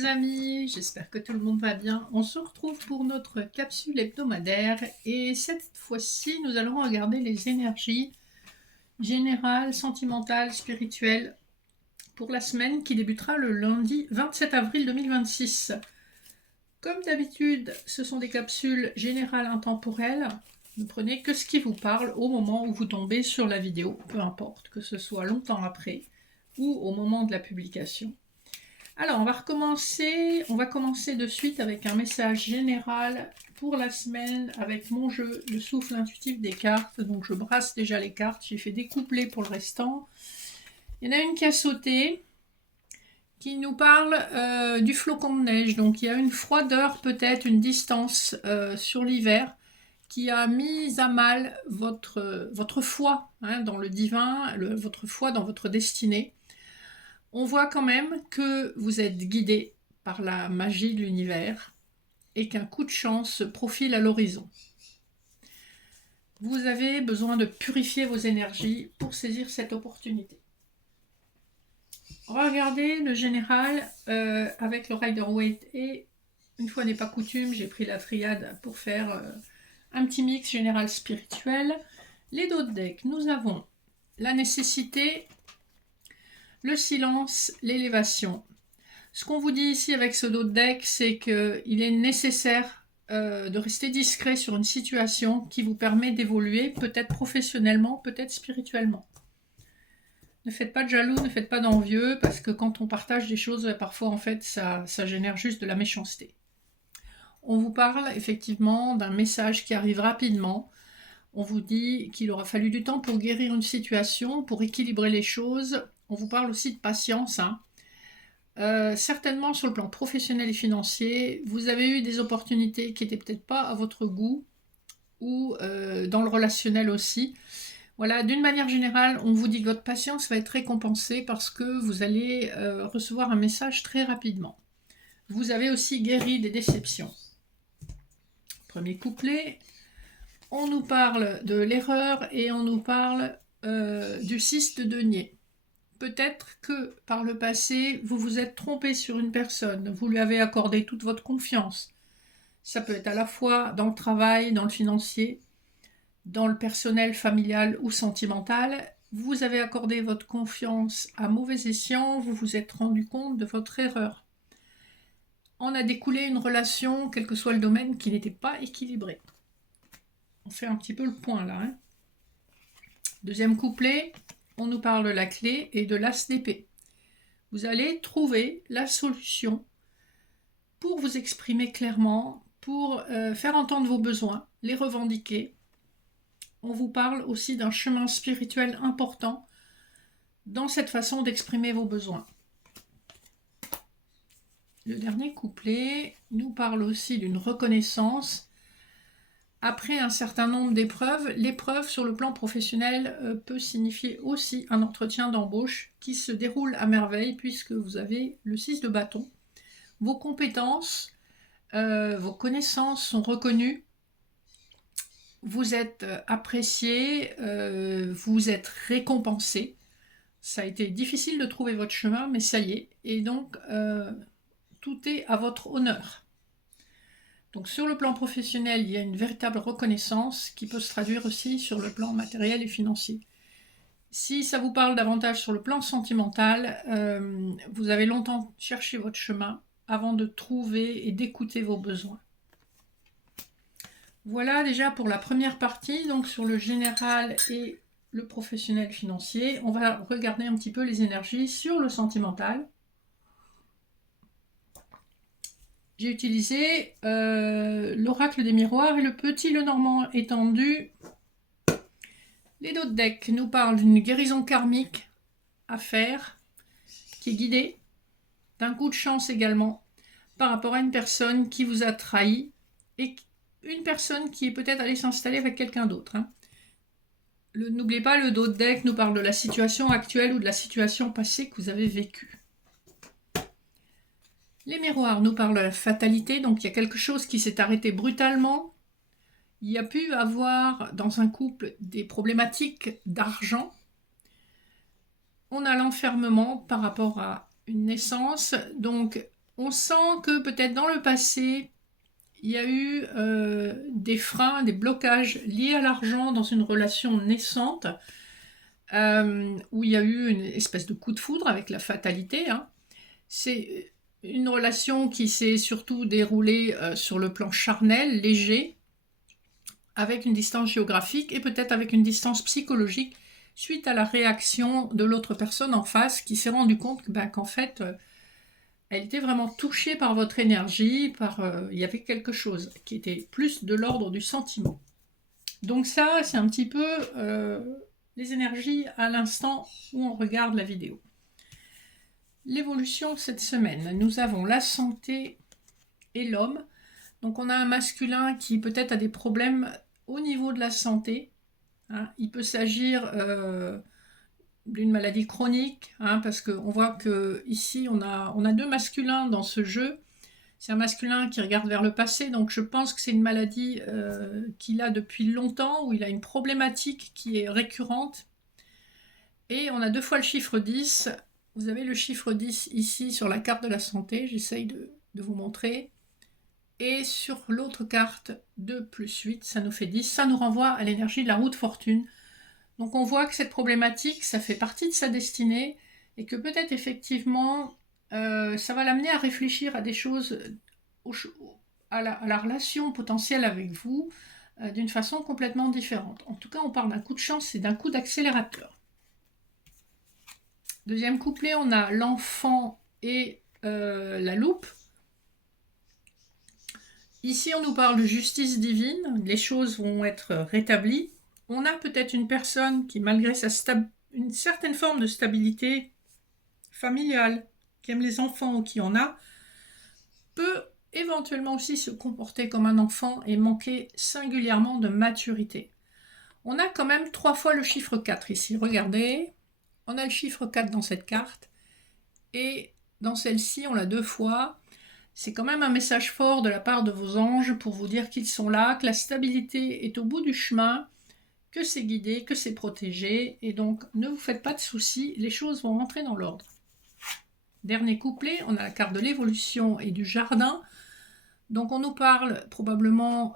les amis, j'espère que tout le monde va bien. On se retrouve pour notre capsule hebdomadaire et cette fois-ci nous allons regarder les énergies générales, sentimentales, spirituelles pour la semaine qui débutera le lundi 27 avril 2026. Comme d'habitude, ce sont des capsules générales intemporelles. Ne prenez que ce qui vous parle au moment où vous tombez sur la vidéo, peu importe, que ce soit longtemps après ou au moment de la publication. Alors, on va commencer de suite avec un message général pour la semaine avec mon jeu, le souffle intuitif des cartes. Donc, je brasse déjà les cartes, j'ai fait des couplets pour le restant. Il y en a une qui a sauté, qui nous parle du flocon de neige. Donc, il y a une froideur, peut-être une distance sur l'hiver qui a mis à mal votre foi dans le divin, votre foi dans votre destinée. On voit quand même que vous êtes guidé par la magie de l'univers et qu'un coup de chance se profile à l'horizon. Vous avez besoin de purifier vos énergies pour saisir cette opportunité. Regardez le général avec le Rider-Waite et, une fois n'est pas coutume, j'ai pris la triade pour faire un petit mix général spirituel. Les dos de deck, nous avons la nécessité, le silence, l'élévation. Ce qu'on vous dit ici avec ce dos de deck, c'est qu'il est nécessaire de rester discret sur une situation qui vous permet d'évoluer, peut-être professionnellement, peut-être spirituellement. Ne faites pas de jaloux, ne faites pas d'envieux, parce que quand on partage des choses, parfois en fait, ça génère juste de la méchanceté. On vous parle effectivement d'un message qui arrive rapidement. On vous dit qu'il aura fallu du temps pour guérir une situation, pour équilibrer les choses. On vous parle aussi de patience, certainement sur le plan professionnel et financier, vous avez eu des opportunités qui n'étaient peut-être pas à votre goût ou dans le relationnel aussi. Voilà, d'une manière générale, on vous dit que votre patience va être récompensée parce que vous allez recevoir un message très rapidement. Vous avez aussi guéri des déceptions. Premier couplet, on nous parle de l'erreur et on nous parle du 6 de denier. Peut-être que par le passé, vous vous êtes trompé sur une personne, vous lui avez accordé toute votre confiance. Ça peut être à la fois dans le travail, dans le financier, dans le personnel, familial ou sentimental. Vous avez accordé votre confiance à mauvais escient, vous vous êtes rendu compte de votre erreur. En a découlé une relation, quel que soit le domaine, qui n'était pas équilibrée. On fait un petit peu le point là. Deuxième couplet, on nous parle de la clé et de l'as d'épée. Vous allez trouver la solution pour vous exprimer clairement, pour faire entendre vos besoins, les revendiquer. On vous parle aussi d'un chemin spirituel important dans cette façon d'exprimer vos besoins. Le dernier couplet nous parle aussi d'une reconnaissance. Après un certain nombre d'épreuves, l'épreuve sur le plan professionnel peut signifier aussi un entretien d'embauche qui se déroule à merveille puisque vous avez le 6 de bâton. Vos compétences, vos connaissances sont reconnues, vous êtes apprécié, vous êtes récompensé. Ça a été difficile de trouver votre chemin, mais ça y est. Et donc, tout est à votre honneur. Donc sur le plan professionnel, il y a une véritable reconnaissance qui peut se traduire aussi sur le plan matériel et financier. Si ça vous parle davantage sur le plan sentimental, vous avez longtemps cherché votre chemin avant de trouver et d'écouter vos besoins. Voilà déjà pour la première partie, donc sur le général et le professionnel financier. On va regarder un petit peu les énergies sur le sentimental. J'ai utilisé l'oracle des miroirs et le petit Lenormand étendu. Les dos de deck nous parlent d'une guérison karmique à faire, qui est guidée, d'un coup de chance également, par rapport à une personne qui vous a trahi, et une personne qui est peut-être allée s'installer avec quelqu'un d'autre. N'oubliez pas, le dos de deck nous parle de la situation actuelle ou de la situation passée que vous avez vécue. Les miroirs nous parlent de la fatalité, donc il y a quelque chose qui s'est arrêté brutalement. Il y a pu avoir dans un couple des problématiques d'argent. On a l'enfermement par rapport à une naissance, donc On sent que peut-être dans le passé, il y a eu des freins, des blocages liés à l'argent dans une relation naissante, où il y a eu une espèce de coup de foudre avec la fatalité, hein. C'est une relation qui s'est surtout déroulée sur le plan charnel, léger, avec une distance géographique et peut-être avec une distance psychologique suite à la réaction de l'autre personne en face qui s'est rendu compte qu'en fait, elle était vraiment touchée par votre énergie, il y avait quelque chose qui était plus de l'ordre du sentiment. Donc ça, c'est un petit peu les énergies à l'instant où on regarde la vidéo. L'évolution cette semaine, nous avons la santé et l'homme. Donc on a un masculin qui peut-être a des problèmes au niveau de la santé, hein. Il peut s'agir d'une maladie chronique, hein, parce qu'on voit que ici on a deux masculins dans ce jeu. C'est un masculin qui regarde vers le passé, donc je pense que c'est une maladie qu'il a depuis longtemps, où il a une problématique qui est récurrente. Et on a deux fois le chiffre 10. Vous avez le chiffre 10 ici sur la carte de la santé, j'essaye de vous montrer. Et sur l'autre carte, 2 plus 8, ça nous fait 10. Ça nous renvoie à l'énergie de la roue de fortune. Donc on voit que cette problématique, ça fait partie de sa destinée, et que peut-être effectivement, ça va l'amener à réfléchir à des choses, à la relation potentielle avec vous, d'une façon complètement différente. En tout cas, on parle d'un coup de chance et d'un coup d'accélérateur. Deuxième couplet, on a l'enfant et la loupe. Ici, on nous parle de justice divine, les choses vont être rétablies. On a peut-être une personne qui, malgré une certaine forme de stabilité familiale, qui aime les enfants ou qui en a, peut éventuellement aussi se comporter comme un enfant et manquer singulièrement de maturité. On a quand même 3 fois le chiffre 4 ici, regardez, on a le chiffre 4 dans cette carte, et dans celle-ci, on l'a 2 fois. C'est quand même un message fort de la part de vos anges pour vous dire qu'ils sont là, que la stabilité est au bout du chemin, que c'est guidé, que c'est protégé, et donc ne vous faites pas de soucis, les choses vont rentrer dans l'ordre. Dernier couplet, on a la carte de l'évolution et du jardin. Donc on nous parle probablement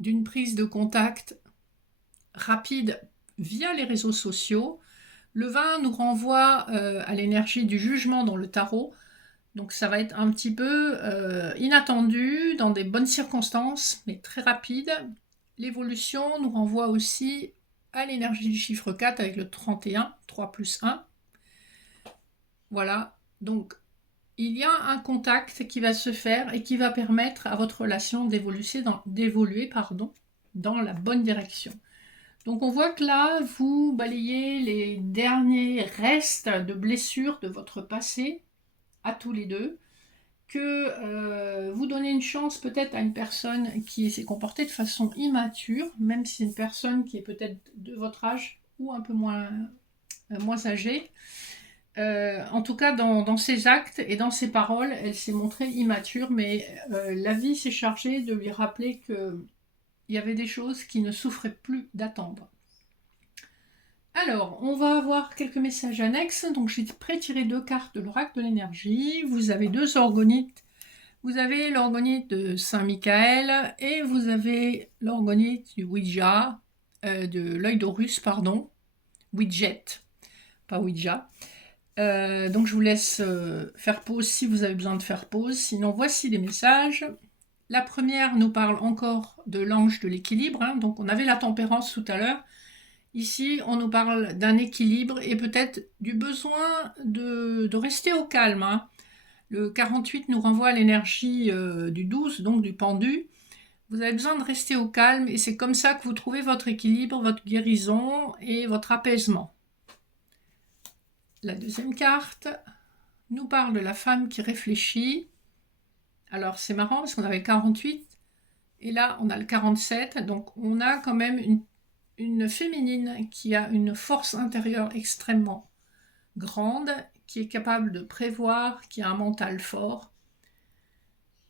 d'une prise de contact rapide via les réseaux sociaux. Le 20 nous renvoie à l'énergie du jugement dans le tarot. Donc ça va être un petit peu inattendu, dans des bonnes circonstances, mais très rapide. L'évolution nous renvoie aussi à l'énergie du chiffre 4 avec le 31, 3 plus 1. Voilà, donc il y a un contact qui va se faire et qui va permettre à votre relation d'évoluer dans la bonne direction. Donc on voit que là, vous balayez les derniers restes de blessures de votre passé, à tous les deux, que vous donnez une chance peut-être à une personne qui s'est comportée de façon immature, même si c'est une personne qui est peut-être de votre âge ou un peu moins âgée. En tout cas, dans ses actes et dans ses paroles, elle s'est montrée immature, mais la vie s'est chargée de lui rappeler qu'il y avait des choses qui ne souffraient plus d'attendre. Alors, on va avoir quelques messages annexes. Donc, j'ai pré-tiré 2 cartes de l'oracle de l'énergie. Vous avez 2 orgonites. Vous avez l'orgonite de Saint-Michael et vous avez l'orgonite du Ouija, de l'œil d'Horus, pardon. Widget, pas Ouija. Donc, je vous laisse faire pause si vous avez besoin de faire pause. Sinon, voici des messages. La première nous parle encore de l'ange de l'équilibre. Hein. Donc, on avait la tempérance tout à l'heure. Ici, on nous parle d'un équilibre et peut-être du besoin de rester au calme. Hein. Le 48 nous renvoie à l'énergie du 12, donc du pendu. Vous avez besoin de rester au calme et c'est comme ça que vous trouvez votre équilibre, votre guérison et votre apaisement. La deuxième carte nous parle de la femme qui réfléchit. Alors c'est marrant parce qu'on avait le 48 et là on a le 47. Donc on a quand même une féminine qui a une force intérieure extrêmement grande, qui est capable de prévoir, qui a un mental fort.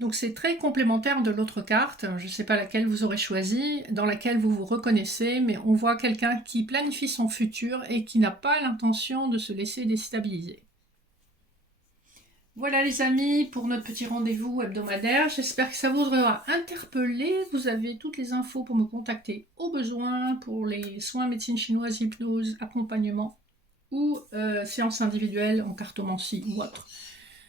Donc c'est très complémentaire de l'autre carte, je ne sais pas laquelle vous aurez choisi, dans laquelle vous vous reconnaissez, mais on voit quelqu'un qui planifie son futur et qui n'a pas l'intention de se laisser déstabiliser. Voilà les amis, pour notre petit rendez-vous hebdomadaire. J'espère que ça vous aura interpellé. Vous avez toutes les infos pour me contacter au besoin pour les soins médecine chinoise, hypnose, accompagnement ou séances individuelles en cartomancie ou autre.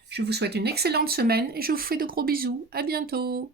Je vous souhaite une excellente semaine et je vous fais de gros bisous. À bientôt.